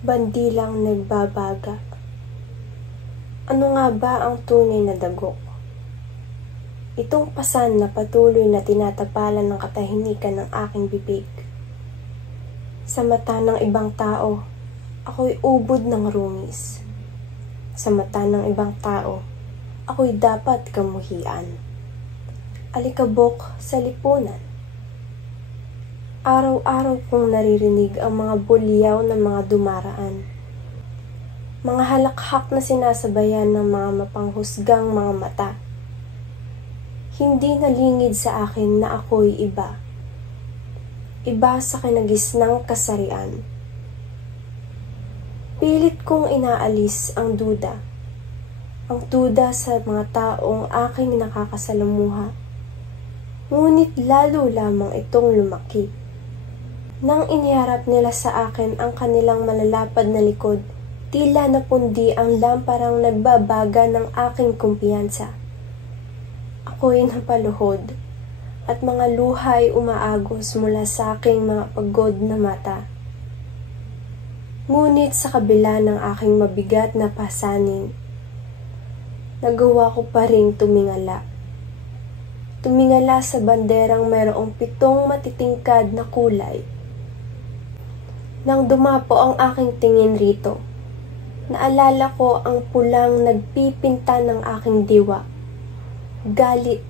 Bandilang nagbabaga. Ano nga ba ang tunay na dagok? Itong pasan na patuloy na tinatapalan ng katahimikan ng aking bibig. Sa mata ng ibang tao, ako'y ubod ng rungis. Sa mata ng ibang tao, ako'y dapat kamuhian. Alikabok sa lipunan. Araw-araw kong naririnig ang mga bulyaw ng mga dumaraan. Mga halakhak na sinasabayan ng mga mapanghusgang mga mata. Hindi nalingid sa akin na ako'y iba. Iba sa kinagisnang kasarian. Pilit kong inaalis ang duda. Ang duda sa mga taong aking nakakasalamuha. Ngunit lalo lamang itong lumaki. Nang iniharap nila sa akin ang kanilang malalapad na likod, tila napundi ang lamparang nagbabaga ng aking kumpiyansa. Ako'y napaluhod, at mga luhay umaagos mula sa aking mga pagod na mata. Ngunit sa kabila ng aking mabigat na pasanin, nagawa ko pa ring tumingala. Tumingala sa banderang mayroong 7 matitingkad na kulay. Nang dumapo ang aking tingin rito, naalala ko ang pulang nagpipinta ng aking diwa. Galit,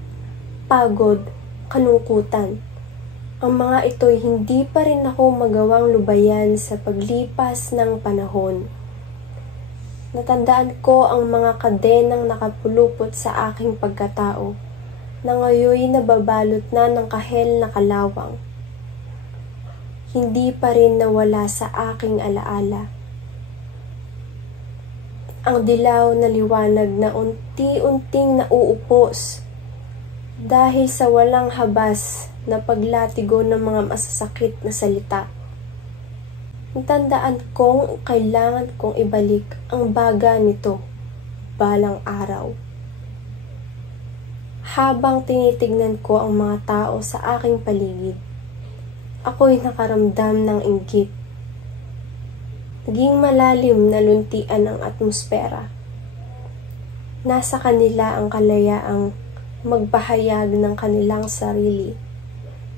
pagod, kalungkutan. Ang mga ito'y hindi pa rin ako magawang lubayan sa paglipas ng panahon. Natandaan ko ang mga kadenang nakapulupot sa aking pagkatao, na ngayoy nababalot na ng kahel na kalawang. Hindi pa rin nawala sa aking alaala. Ang dilaw na liwanag na unti-unting nauupos dahil sa walang habas na paglatigo ng mga masasakit na salita. Natandaan kong kailangan kong ibalik ang baga nito balang araw. Habang tinitignan ko ang mga tao sa aking paligid, ako'y nakaramdam ng inggit. Naging malalim na luntian ang atmosfera. Nasa kanila ang kalayaang magpahayag ng kanilang sarili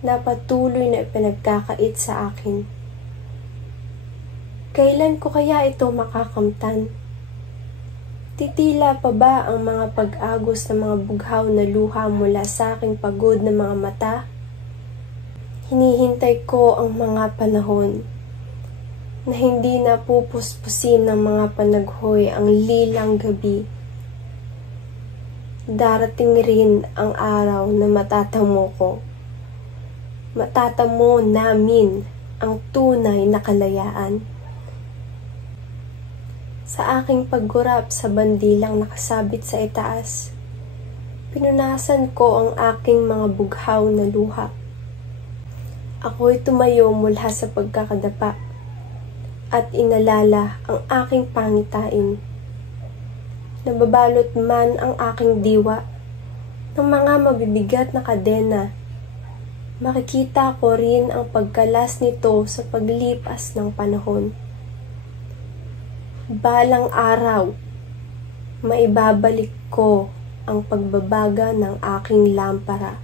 na patuloy na ipinagkakait sa akin. Kailan ko kaya ito makakamtan? Titila pa ba ang mga pag-agos ng mga bughaw na luha mula sa aking pagod na mga mata? Hinihintay ko ang mga panahon na hindi napupuspusin ng mga panaghoy ang lilang gabi. Darating rin ang araw na matatamo ko. Matatamo namin ang tunay na kalayaan. Sa aking paggurap sa bandilang nakasabit sa itaas, pinunasan ko ang aking mga bughaw na luha. Ako'y tumayo mula sa pagkakadapa at inalala ang aking pangitain. Nababalot man ang aking diwa ng mga mabibigat na kadena. Makikita ko rin ang pagkalas nito sa paglipas ng panahon. Balang araw, maibabalik ko ang pagbabaga ng aking lampara.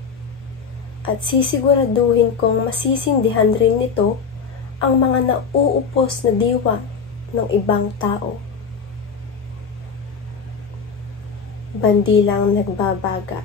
At sisiguraduhin kong masisindihan rin nito ang mga nauupos na diwa ng ibang tao. Bandilang nagbabaga.